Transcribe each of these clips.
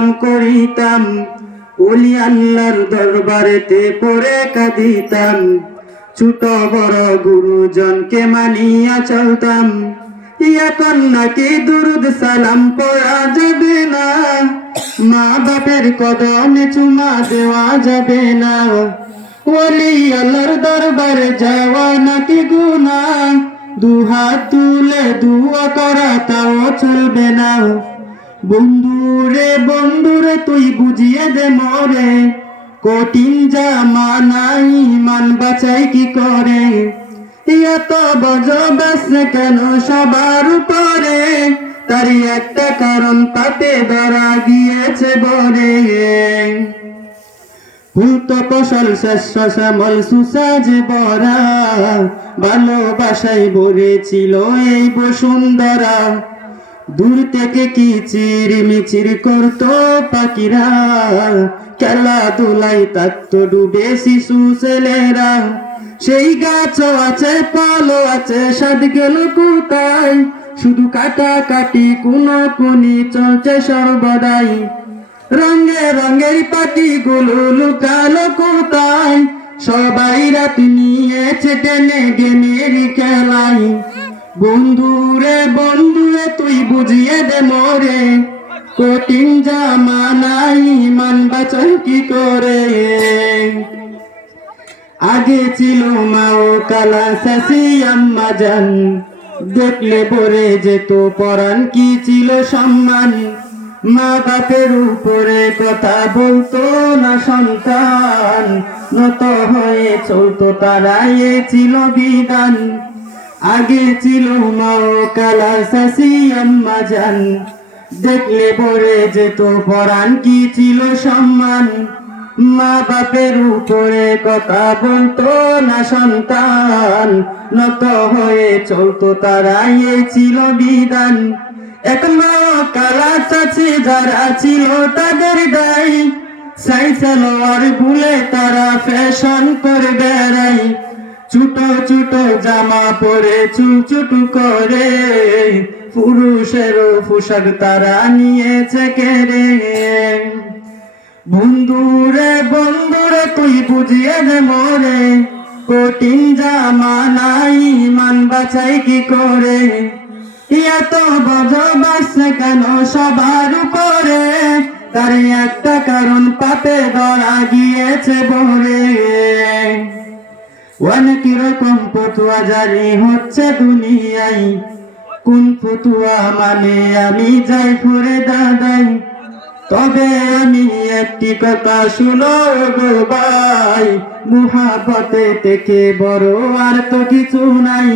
সালাম করিতাম, ওলি আল্লাহর দরবারেতে পড়ে কাঁদিতাম, ছোট বড় গুরুজনকে মানিয়া চলতাম। এখন নাকি দুরুদ সালাম পড়া যাবে না, মা বাপের কদমে চুমা দেওয়া যাবে না, ওলি আল্লাহর দরবারে যাওয়া নাকি গুনাহ, দুহাত তুলে দুয়া করা তাও চলবে না। বন্ধুরে তুই বুঝিয়ে দে মোরে, কঠিন জামানায় ঈমান বাঁচাই কি করে, এত বজবাস কেন সবার উপরে, তারই একটা কারণ পাতে ধরা গিয়েছে বরে। ফুল ফসল শস্য শ্যামল সুসাজ বরা, ভালোবাসায় ভরেছিল এই বসুন্ধরা, দূর থেকে কি চিরমিচির করতো পাখিরা, খেলাধুলাই থাকতো ডুবে শিশু ছেলেরা, সেই গাছও আছে ফলও আছে স্বাদ গেল কোথায়, শুধু কাটাকাটি কোনি চলছে সর্বদাই, রঙের পাখিগুলো লুকালো কোথায়, সবাই রাত নিয়েছে টেনে গেমের খেলায়। বন্ধুরে তুই বুঝিয়ে দে মোরে, কঠিন জামানায় ঈমান বাঁচাই কি করে। আগে ছিল মা ও কালা শাশি আম্মা জান, দেখলে ভরে যেত পরাণ, কি ছিল সম্মান, মা বাপের উপরে কথা বলতো না সন্তান, নত হয়ে চলতো তারা, এ ছিল বিধান। আগে ছিল মা ও কালা শাশি আম্মা জান, দেখলে ভরে যেত পরাণ, কি ছিল সম্মান, মা বাপের উপরে কথা বলতো না সন্তান, নত হয়ে চলতো তারা, এ ছিল বিধান। এক মা কালা চাচি যারা ছিল তাদের দায়, সাইকেল ভুলে তারা ফ্যাশন করে বেড়াই, ছোট ছোট জামা পরে চুল চুটু করে, পুরুষেরও পোশাক তারা নিয়েছে কেড়ে। বন্ধুরে তুই বুঝিয়ে দে মোরে, কঠিন জামানায় ঈমান বাঁচাই কি করে, এত বজবাস কেন সবার উপরে, তার একটা কারণ পাপে ধরা গিয়েছে বরে। অনেক রকম ফতুয়া জারি হচ্ছে দুনিয়ায়, কোন ফতুয়া মানে আমি যাই করে দাদাই, তবে আমি একটি কথা শুনো গো ভাই, মুহাব্বতে থেকে বড় আর তো কিছু নাই,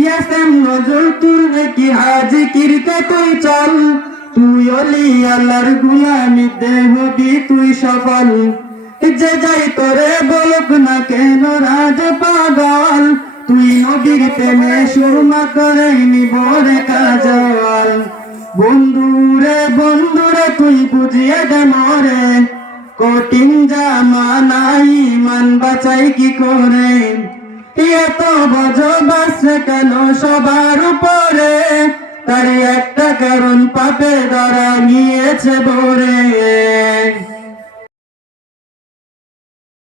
ইয়াসেম নজর তোর নাকি হাজিকির তুই চল, তুই ওলি আল্লাহর গোলামিতে হবি তুই সফল, যে যাই তোরে বলুক না কেন রাজ পাগল, তুই নবীর প্রেমে সুরমা করে নিবরে কাজল। বন্ধুরে তুই বুঝিয়ে দে মোরে, কঠিন জামানায় ঈমান বাঁচাই কি করে, এত বজবাস কেন সবার উপরে, তার একটা কারণ পাপে ধরা গিয়েছে বরে।